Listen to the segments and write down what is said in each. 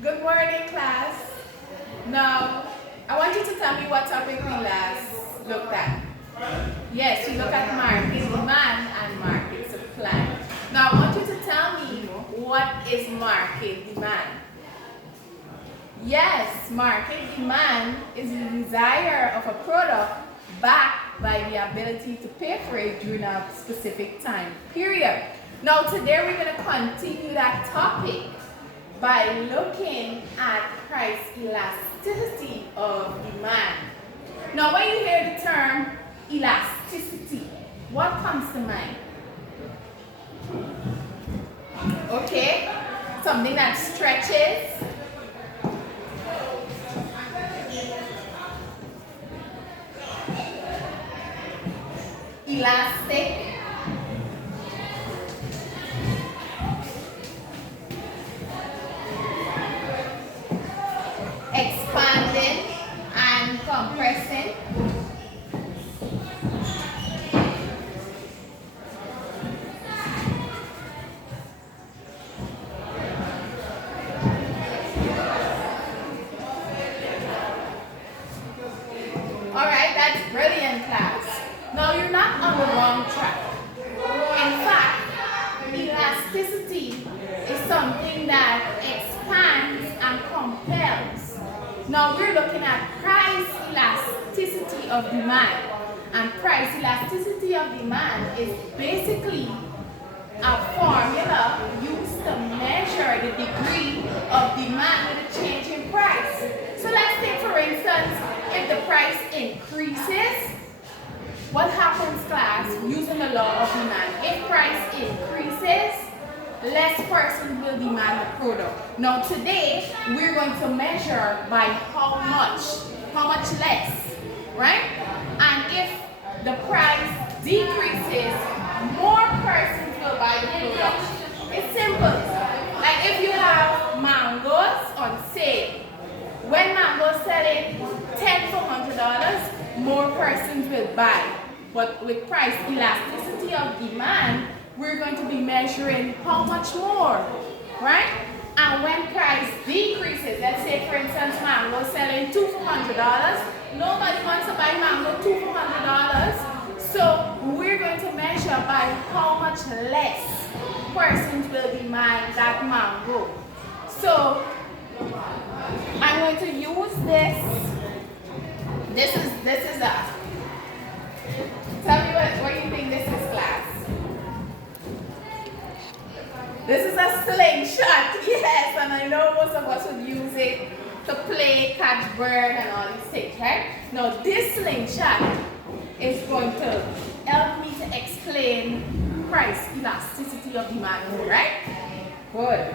Good morning, class. Now, I want you to tell me what topic we last looked at. Yes, we looked at market demand and market supply. Now, I want you to tell me what is market demand. Yes, market demand is the desire of a product backed by the ability to pay for it during a specific time period. Now, today we're going to continue that topic by looking at price elasticity of demand. Now, when you hear the term elasticity, what comes to mind? Okay, something that stretches. Elastic. Expanding and compressing. Alright, that's brilliant, class. Now you're not on the wrong track. In fact, elasticity is something that expands and compels. Now we're looking at price elasticity of demand. And price elasticity of demand is basically a formula used to measure the degree of demand with a change in price. So let's take, for instance, if the price increases, what happens, class, using the law of demand? If price increases, less persons will demand the product. Now today, we're going to measure by how much less, right? And if the price decreases, more persons will buy the product. It's simple. Like if you have mangoes on sale, when mangoes selling 10 for $100, more persons will buy. But with price elasticity of demand, we're going to be measuring how much more, right? And when price decreases, let's say for instance mango selling 2 for $100, nobody wants to buy mango 2 for $100, so we're going to measure by how much less persons will demand that mango. So I'm going to use this. This is a. Tell me what you think this is, class. This is a slingshot, yes, and I know most of us would use it to play catch bird and all these things, right? Now this slingshot is going to help me to explain price elasticity of demand, right? Good.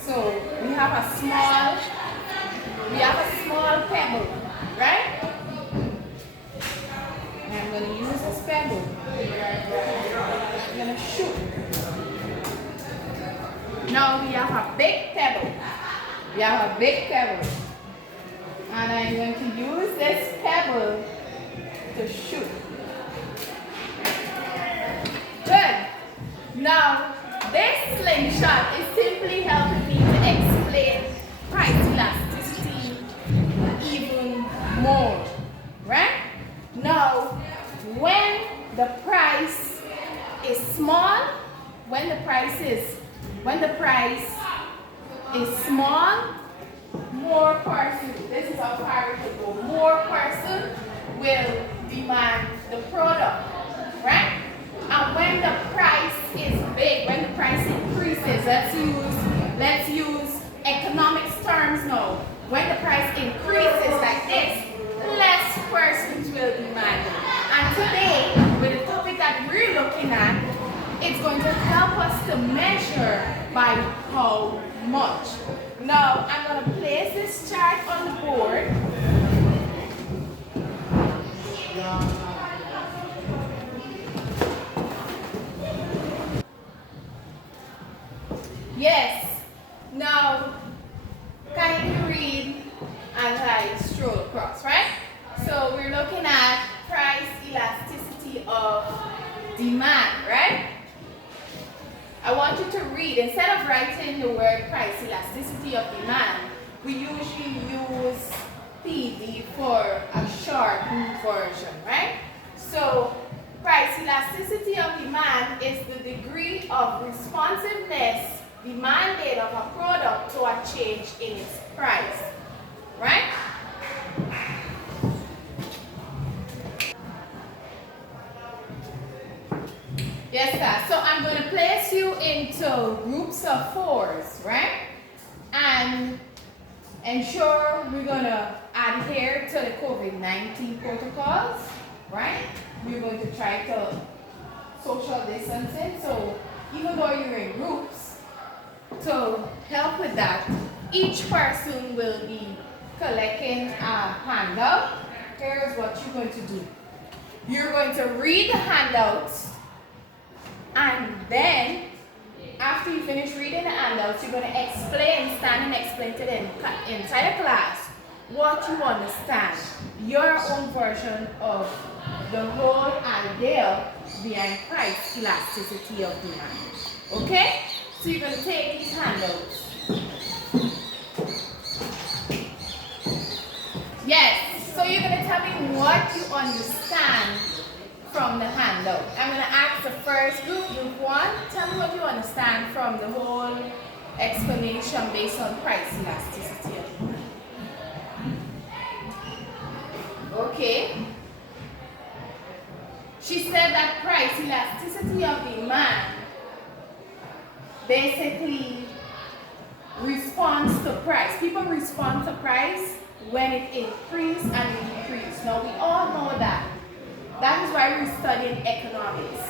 So we have a small pebble, right? I'm going to use this pebble. I'm going to shoot. Now we have a big pebble. And I'm going to use this pebble to shoot. Good. Now, this slingshot is simply helping me to explain price elasticity even more, right? Now, when the price is small, when the price is small, more persons, this is how far it will go, more persons will demand the product, right? And when the price is big, when the price increases, let's use economics terms now. When the price increases like this, less persons will demand it. And today, with the topic that we're looking at, it's going to help us to measure by how much. Now, I'm going to place this chart on the board. Yes. Now, can you read as I stroll across, right? So we're looking at price elasticity of demand, right? I want you to read, instead of writing the word price elasticity of demand, we usually use PD for a shortened version, right? So price elasticity of demand is the degree of responsiveness demanded of a product to a change in its price, right? Yes, sir. So I'm going to place you into groups of 4s, right? And ensure we're going to adhere to the COVID-19 protocols, right? We're going to try to social distancing. So even though you're in groups, to help with that, each person will be collecting a handout. Here's what you're going to do. You're going to read the handouts, and then after you finish reading the handouts, you're going to explain, stand and explain to the entire class what you understand, your own version of the whole idea behind price elasticity of demand. Okay? So you're going to take these handouts. Yes, so you're going to tell me what you understand from the handout. I'm going to ask the first group, group 1, tell me what you understand from the whole explanation based on price elasticity of demand. Okay. She said that price elasticity of demand basically responds to price. People respond to price when it increases and it decreases. Now we all know that. That is why we're studying economics,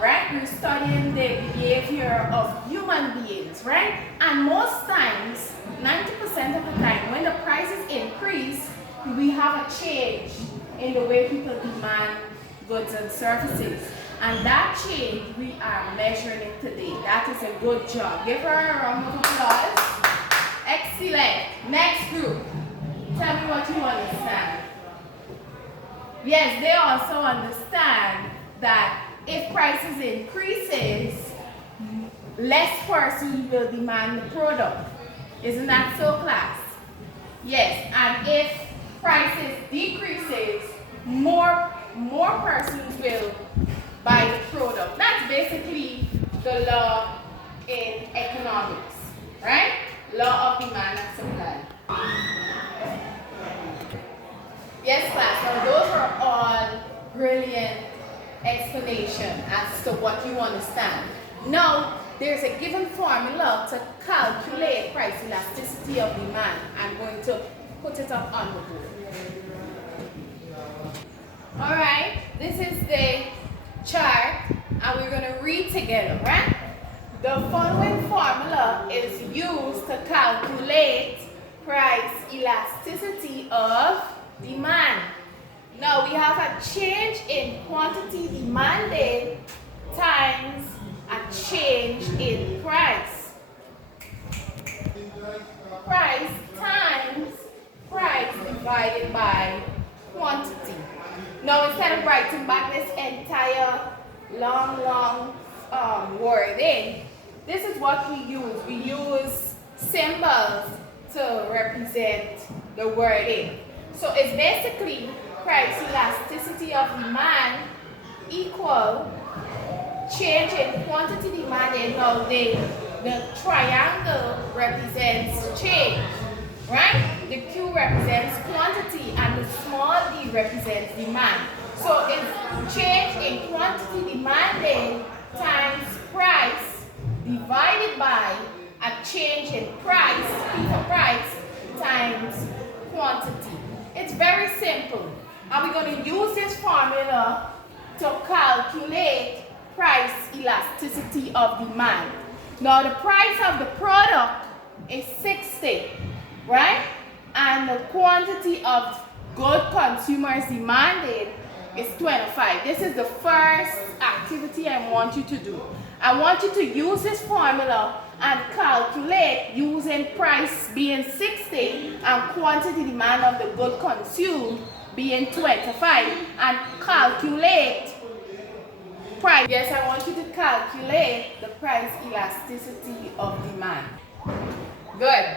right? We're studying the behavior of human beings, right? And most times, 90% of the time, when the prices increase, we have a change in the way people demand goods and services. And that change, we are measuring it today. That is a good job. Give her a round of applause. Excellent. Next group. Tell me what you understand. Yes, they also understand that if prices increases, less persons will demand the product. Isn't that so, class? Yes, and if prices decreases, more persons will buy the product. That's basically the law in economics, right? Law of demand and supply. Yes, class. Now those are all brilliant explanation as to what you understand. Now, there's a given formula to calculate price elasticity of demand. I'm going to put it up on the board. All right, this is the chart, and we're going to read together, right? The following formula is used to calculate price elasticity of demand. Now we have a change in quantity demanded times a change in price. Price times price divided by quantity. Now instead of writing back this entire long wording, this is what we use. We use symbols to represent the wording. So it's basically price elasticity of demand equal change in quantity demanded. Now the triangle represents change, right? The Q represents quantity and the small d represents demand. So it's change in quantity demanded times price divided by a change in price, P for price, times quantity. It's very simple. And we're going to use this formula to calculate price elasticity of demand. Now the price of the product is 60, right? And the quantity of good consumers demanded is 25. This is the first activity I want you to do. I want you to use this formula and calculate using price being 60 and quantity demand of the good consumed being 25, and calculate price. Yes, I want you to calculate the price elasticity of demand. Good.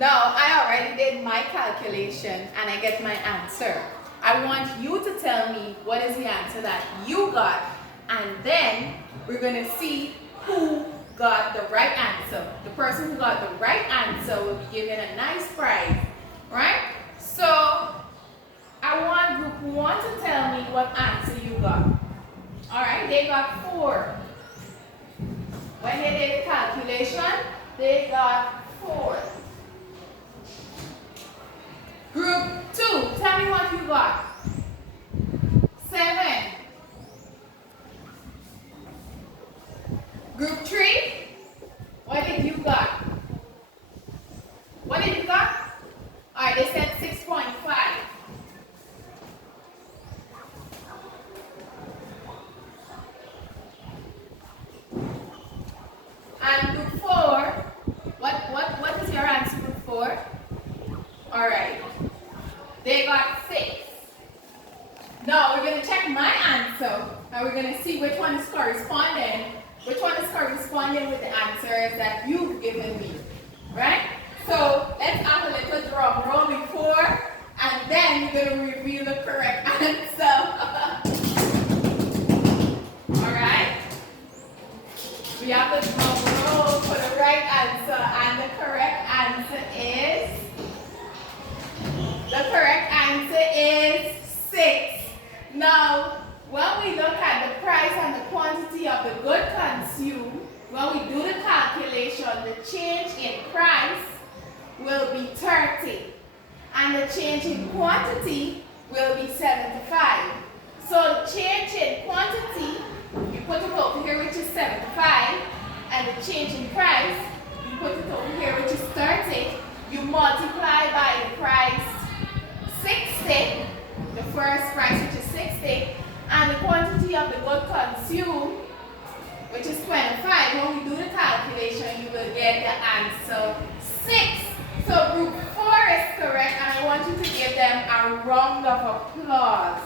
Now, I already did my calculation and I get my answer. I want you to tell me what is the answer that you got, and then we're going to see who got the right answer. The person who got the right answer will be given a nice prize, right? So, I want group 1 to tell me what answer you got. Alright, they got 4. When they did the calculation, they got 4. Group 2, tell me what you got. 7. Group 3, what did you got? What did you got? Alright, they said 6.5. And group 4, what is your answer, group 4? Alright, they got 6. Now we're going to check my answer and we're going to see which one is corresponding. Which one is corresponding with the answers that you've given me, right? So let's have a little drum roll before, and then we're going to reveal the correct answer. Alright? We have the drum roll for the right answer, and the correct answer is 6. Now, when we look at the price and the quantity of the good consumed, when we do the calculation, the change in price will be 30, and the change in quantity will be 75. So the change in quantity, you put it over here, which is 75, and the change in price, you put it over here, which is 30. You multiply by the price 60, the first price, which is 60, and the quantity of the good consumed, which is 25. When we do the calculation, you will get the answer 6. So group 4 is correct, and I want you to give them a round of applause.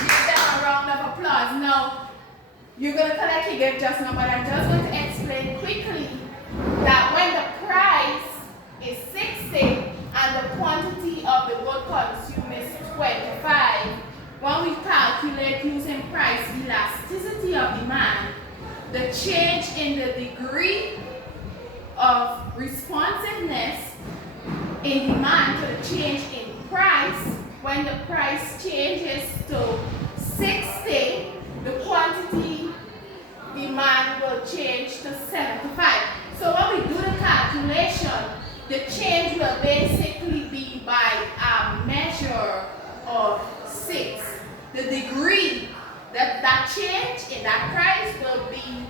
Give them a round of applause. Now, you're going to collect your gift just now, but I'm just going to explain quickly that when the price is 60 and the quantity of the good consumed is 25, when we calculate using price elasticity of demand, the change in the degree of responsiveness in demand to the change in price, when the price changes to 60, the quantity demand will change to 75. So when we do the calculation, the change will basically be by a measure of 6. The degree that change in that price will be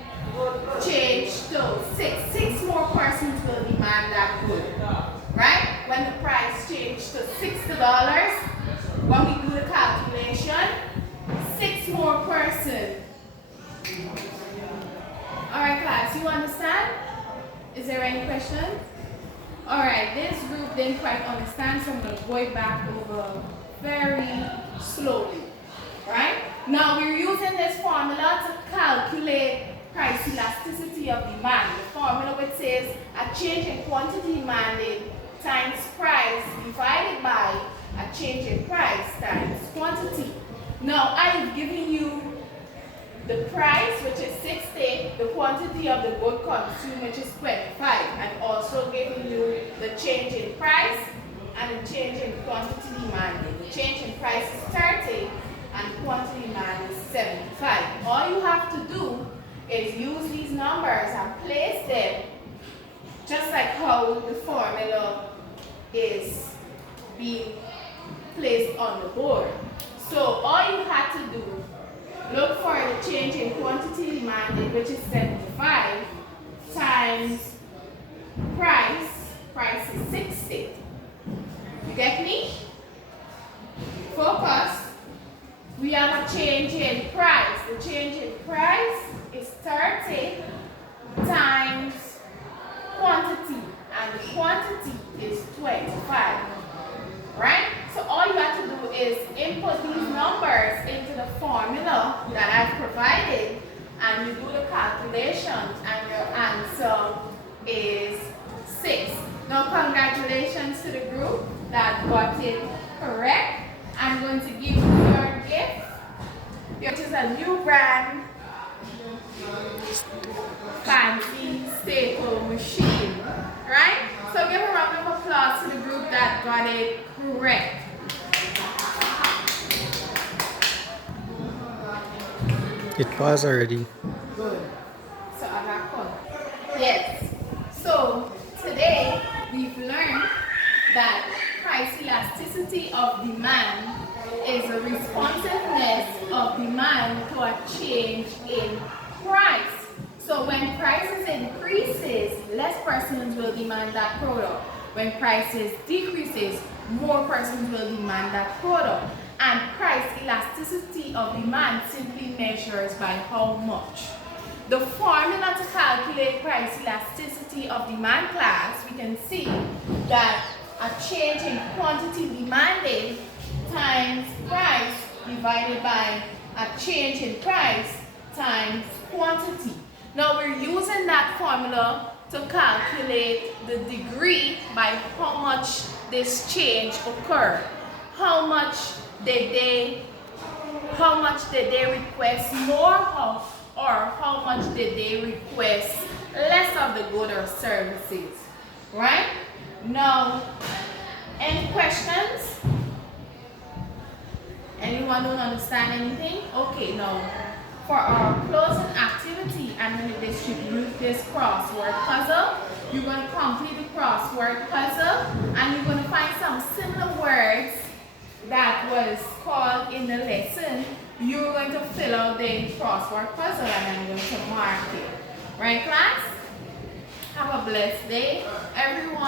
changed to 6. 6 more persons will demand that good, right? When the price changed to $60, when we do the calculation, 6 more persons. Alright class, you understand? Is there any question? Alright, this group didn't quite understand, so I'm going to go it back over very slowly. Right? Now we're using this formula to calculate price elasticity of demand. The formula which says a change in quantity demanded times price divided by a change in price times quantity. Now I've given you the price, which is 60, the quantity of the good consumed, which is 25, and also giving you the change in price and the change in quantity demanded. The change in price is 30 and quantity demand is 75. All you have to do is use these numbers and place them just like how the formula is being placed on the board. So all you have to do, look for the change in quantity demanded, which is 75, times price. Price is 60. You get me? Focus. We have a change in price. The change in price is 30 times quantity, and the quantity is 25. Right? So all you have to do is input these numbers into the formula that I've provided, and you do the calculations, and your answer is 6. congratulations to the group that got it correct. I'm going to give you your gift, which is a new brand fancy staple machine, right? So give a round of applause to the group that got it correct. It was already. Good. So I got caught. Yes. So today we've learned that price elasticity of demand is a responsiveness of demand to a change in price. So when prices increases, less persons will demand that product. When prices decreases, more persons will demand that product. And price elasticity of demand simply measures by how much. The formula to calculate price elasticity of demand, class, we can see that a change in quantity demanded times price divided by a change in price times quantity. Now we're using that formula to calculate the degree by how much this change occurred. How much did they request more of, or how much did they request less of the good or services, right? Now, any questions? Anyone don't understand anything? Okay, now for our closing activity, I'm going to distribute this crossword puzzle. You're going to complete the crossword puzzle, and you're going to find some similar words that was called in the lesson. You're going to fill out the crossword puzzle, and I'm going to mark it. Right, class? Have a blessed day, everyone.